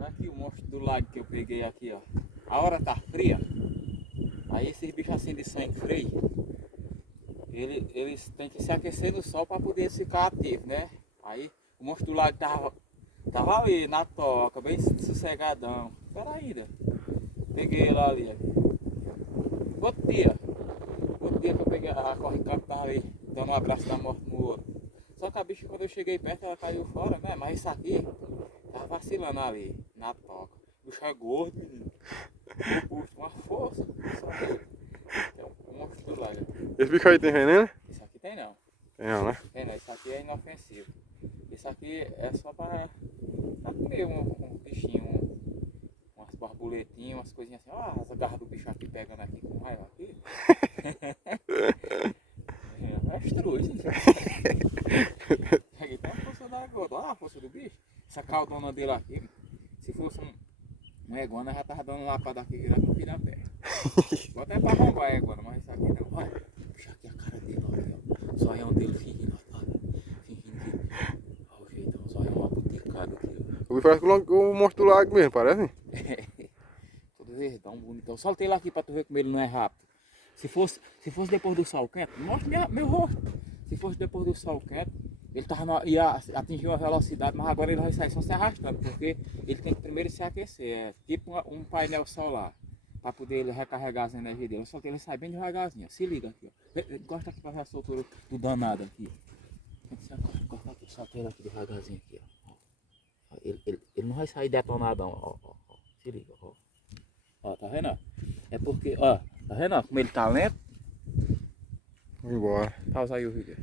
Aqui o monstro do lago que eu peguei aqui, ó. A hora tá fria. Aí esses bichos assim de sangue frio, eles têm que se aquecer no sol para poder ficar ativo, né? Aí o monstro do lago tava ali na toca, bem sossegadão. Espera ainda. Peguei ele ali. Outro dia que eu peguei a corre-campo, tava ali dando um abraço da morte no outro. Só que a bicha, quando eu cheguei perto, ela caiu fora, né? Mas isso aqui tava vacilando ali, na toca. O bicho é gordo, menino. Robusto, uma força. Isso aí. É um monstro do lago. Esse bicho aí tem veneno? Isso aqui tem não. Tem não, né? Tem não, isso aqui é inofensivo. Isso aqui é só pra comer um bichinho, umas borboletinhas, umas coisinhas assim. Ó, as garras do bicho aqui pegando aqui com raiva aqui. É estruz. Aqui tem a força da agora. Olha a força do bicho. Essa caudona dele aqui, se fosse um iguana, já tava dando lapada aqui virado no fio da pé. Bota até pra arrombar a iguana, mas isso aqui não. Olha, puxa aqui a cara dele, olha, ó. O zoião dele fingindo, olha. Fingindo que. Olha o jeitão, o zoião uma buticada aqui, ó. O bicho parece o monstro do lago mesmo, parece? Todo verdão, bonitão. Soltei ele aqui pra tu ver como ele não é rápido. Se fosse depois do sol quente, mostra meu rosto. Se fosse depois do sol quente, ele ia atingir uma velocidade, mas agora ele vai sair só se arrastando, porque ele tem que primeiro se aquecer. É tipo um painel solar, para poder ele recarregar as energias dele. Só que ele sai bem devagarzinho. Se liga aqui, ó. Gosta aqui pra ver a soltura do danado aqui. Corta aqui, solta ele aqui devagarzinho aqui, ó. Ele não vai sair detonadão, ó. Se liga, ó. Ó, tá vendo? É porque, ó, tá vendo como ele tá lento? Vamos embora. Pausa aí o vídeo.